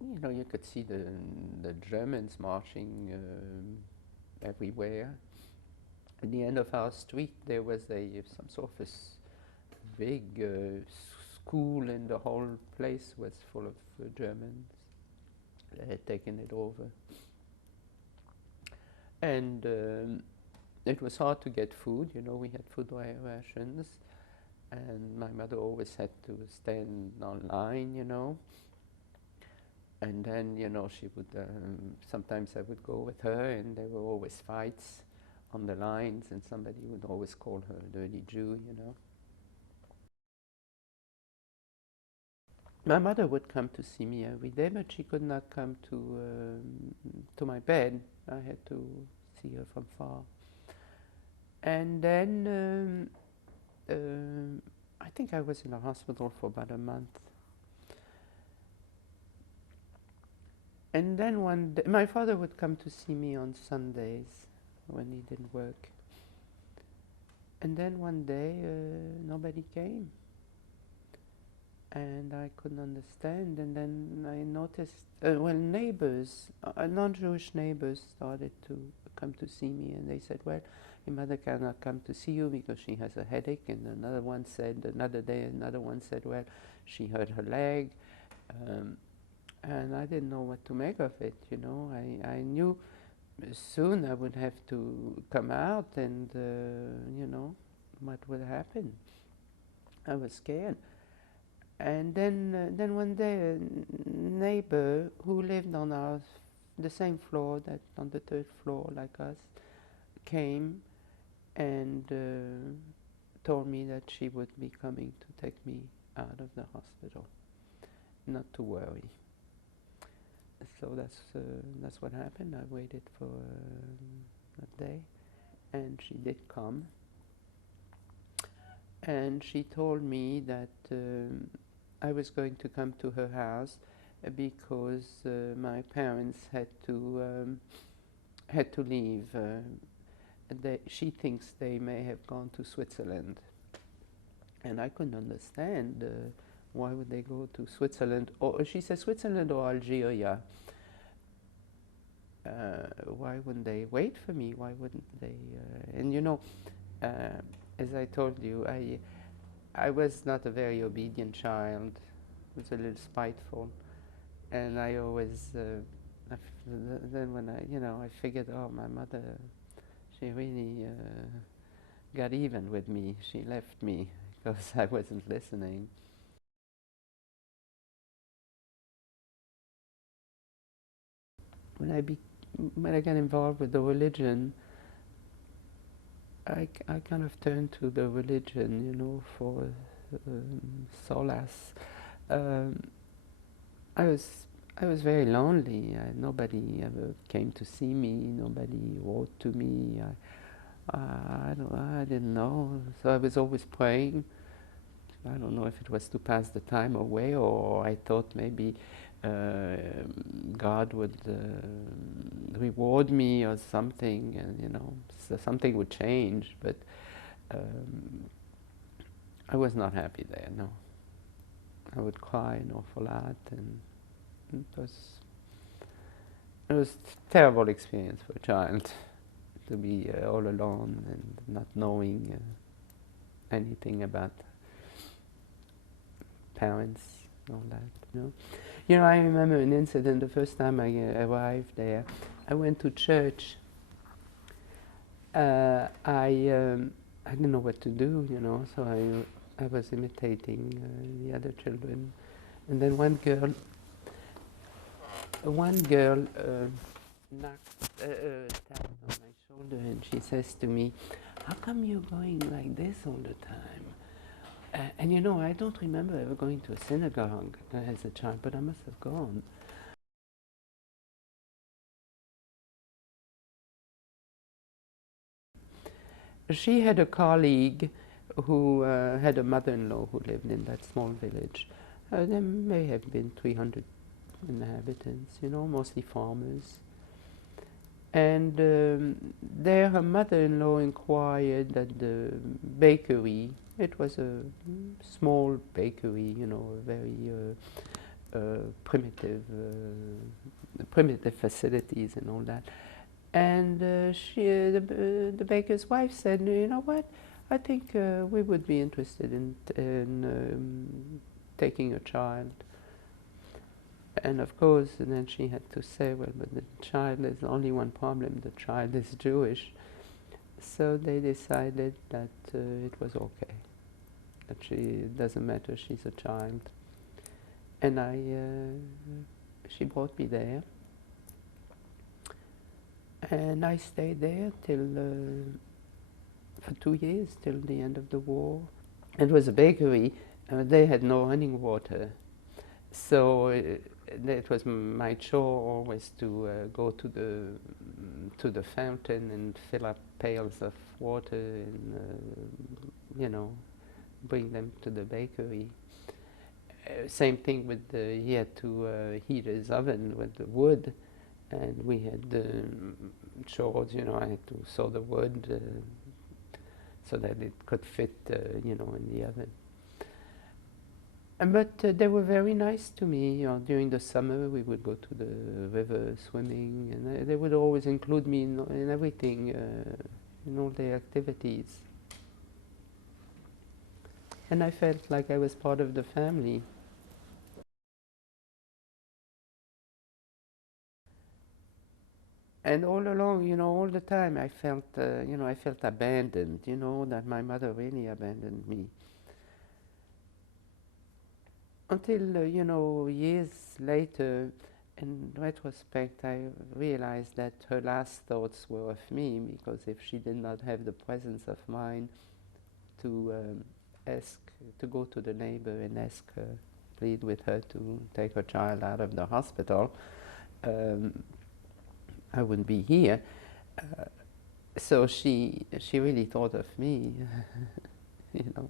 you know, you could see the Germans marching everywhere. At the end of our street, there was some sort of big school, and the whole place was full of Germans. They had taken it over, and it was hard to get food. You know, we had food rations, and my mother always had to stand online. You know, and then, you know, she would, sometimes I would go with her, and there were always fights on the lines, and somebody would always call her a dirty Jew, you know. My mother would come to see me every day, but she could not come to my bed. I had to see her from far. And then I think I was in a hospital for about a month. And then one day, my father would come to see me on Sundays when he didn't work. And then one day, nobody came. And I couldn't understand. And then I noticed, neighbors, non-Jewish neighbors started to come to see me. And they said, well, your mother cannot come to see you because she has a headache. And another one said, another day, another one said, well, she hurt her leg. And I didn't know what to make of it, you know. I knew soon I would have to come out, and, you know, what would happen. I was scared. And then one day, a neighbor who lived on the same floor, that on the third floor like us, came and told me that she would be coming to take me out of the hospital, not to worry. So that's what happened. I waited for a day, and she did come. And she told me that I was going to come to her house because my parents had to leave. She thinks they may have gone to Switzerland, and I couldn't understand. Why would they go to Switzerland? Or she said Switzerland or Algeria. Why wouldn't they wait for me? Why wouldn't they? And you know, as I told you, I was not a very obedient child. I was a little spiteful, and I always then when I figured, oh, my mother, she really got even with me. She left me because I wasn't listening. When I got involved with the religion, I kind of turned to the religion, you know, for solace. Um, I was very lonely. Nobody ever came to see me. Nobody wrote to me. I didn't know. So I was always praying. I don't know if it was to pass the time away, or I thought maybe God would reward me or something, and you know, so something would change. But I was not happy there. No, I would cry an awful lot, and it was a terrible experience for a child to be all alone and not knowing anything about parents, all that, you know. You know, I remember an incident. The first time I arrived there, I went to church. I didn't know what to do, you know, so I was imitating the other children, and then one girl tapped on my shoulder, and she says to me, "How come you're going like this all the time?" And you know, I don't remember ever going to a synagogue as a child, but I must have gone. She had a colleague who had a mother-in-law who lived in that small village. There may have been 300 inhabitants, you know, mostly farmers. And there her mother-in-law inquired at the bakery. It was a small bakery, you know, a very primitive facilities and all that. And the baker's wife said, you know what, I think we would be interested in taking a child. And of course, and then she had to say, well, but the child, there's only one problem, the child is Jewish. So they decided that it was okay, that it doesn't matter, she's a child. And she brought me there. And I stayed there till, for 2 years, till the end of the war. It was a bakery, they had no running water. So it was my chore always to go to the fountain and fill up pails of water and, you know, bring them to the bakery. Same thing with he had to heat his oven with the wood, and we had chores, you know, I had to saw the wood so that it could fit, you know, in the oven. But they were very nice to me. You know, during the summer we would go to the river swimming, and they would always include me in everything, in all the activities. And I felt like I was part of the family. And all along, you know, all the time I felt, you know, I felt abandoned, you know, that my mother really abandoned me. Until, you know, years later, in retrospect, I realized that her last thoughts were of me, because if she did not have the presence of mind to to go to the neighbor and ask her, plead with her to take her child out of the hospital, I wouldn't be here. So she really thought of me, you know.